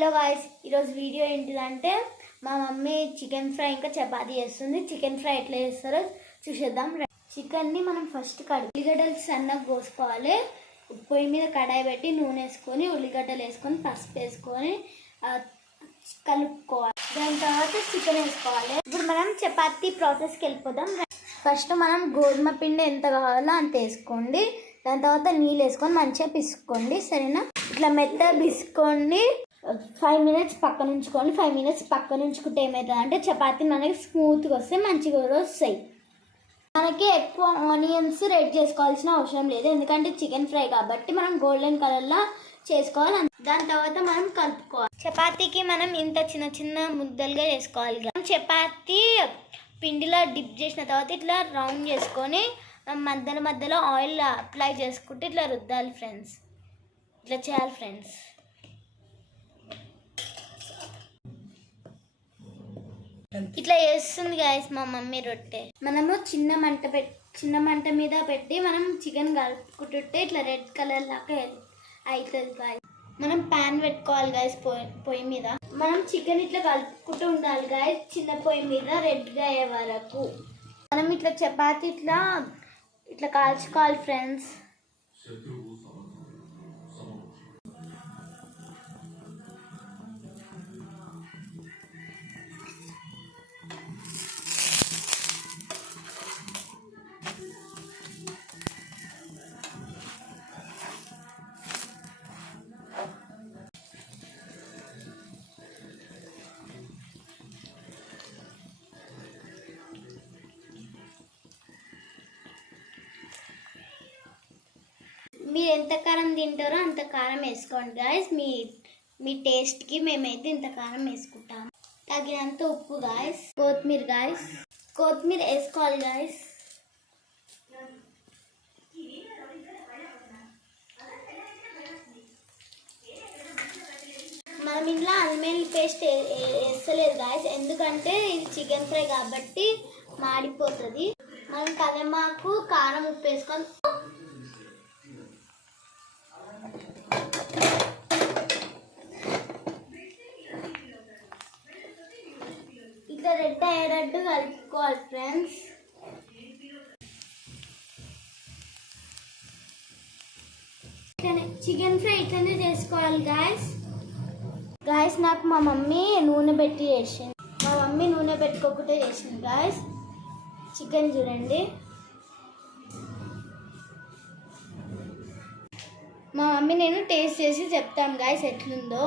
Hello guys, ఈరోజు video ఏంటిదంటే మా మమ్మీ చికెన్ ఫ్రై ఇంకా చపాతీ చేస్తుంది. చికెన్ ఫ్రై ఎట్లా చేస్తారో చూసేద్దాం. చికెన్ని మనం ఫస్ట్ ఉల్లిగడ్డలు సన్నగా కోసుకోవాలి. పొయ్యి మీద కడాయి పెట్టి నూనె వేసుకొని ఉల్లిగడ్డలు వేసుకొని పసుపు వేసుకొని కలుపుకోవాలి. దాని తర్వాత చికెన్ వేసుకోవాలి. ఇప్పుడు మనం చపాతీ ప్రాసెస్కి వెళ్ళిపోదాం. ఫస్ట్ మనం గోధుమ పిండి ఎంత కావాలో అంత వేసుకోండి. దాని తర్వాత నీళ్ళు వేసుకొని మంచిగా పిసుకోండి. సరేనా? ఇట్లా మెత్తగా పిసుకోండి. 5 minutes పక్కన ఉంచుకోండి. 5 minutes పక్కన ఉంచుకుంటే ఏమవుతుంది అంటే చపాతీ మనకి స్మూత్గా వస్తాయి, మంచిగా వస్తాయి. మనకి ఎక్కువ ఆనియన్స్ రెడ్ చేసుకోవాల్సిన అవసరం లేదు, ఎందుకంటే చికెన్ ఫ్రై కాబట్టి మనం గోల్డెన్ కలర్లో చేసుకోవాలి. దాని తర్వాత మనం కలుపుకోవాలి. చపాతీకి మనం ఇంత చిన్న చిన్న ముద్దలుగా చేసుకోవాలి. చపాతీ పిండిలో డిప్ చేసిన తర్వాత ఇట్లా రౌండ్ చేసుకొని మధ్యలో ఆయిల్ అప్లై చేసుకుంటే ఇట్లా రుద్దాలి ఫ్రెండ్స్. ఇట్లా చేయాలి ఫ్రెండ్స్. ఇట్లా చేస్తుంది గాయస్ మా మమ్మీ రొట్టె. మనము చిన్న మంట మీద పెట్టి మనం చికెన్ కలుపుకుంటుంటే ఇట్లా రెడ్ కలర్ లాగా అవుతుంది గాయస్. మనం ప్యాన్ పెట్టుకోవాలి గాయస్ పొయ్యి మీద. మనం చికెన్ ఇట్లా కలుపుకుంటూ ఉండాలి గాయస్, చిన్న పొయ్యి మీద రెడ్గా అయ్యే వరకు. మనం ఇట్లా చపాతీ ఇట్లా కాల్చుకోవాలి ఫ్రెండ్స్. మీరు ఎంత కారం తింటారో అంత కారం వేసుకోండి గాయస్. మీ టేస్ట్కి మేమైతే ఇంత కారం వేసుకుంటాం. తగినంత ఉప్పు గాయస్. కొత్తిమీర వేసుకోవాలి గాయస్. మనం ఇంట్లో అల్లం వెల్లుల్లి పేస్ట్ వేస్తలేదు గాయస్, ఎందుకంటే ఇది చికెన్ ఫ్రై కాబట్టి మాడిపోతుంది. మనం కరివేపాకు కారం ఉప్పు వేసుకొని ఇట్లా రెడ్ అయ్యేటట్టు కలుపుకోవాలి ఫ్రెండ్స్. చికెన్ ఫ్రై ఇట్లనే చేసుకోవాలి గాయస్. నాకు మా మమ్మీ నూనె పెట్టి చేసింది. మా మమ్మీ నూనె పెట్టుకోకుండా చేసింది గాయస్. చికెన్ చూడండి, మా మమ్మీ నేను టేస్ట్ చేసి చెప్తాను గాయస్ ఎట్లుందో.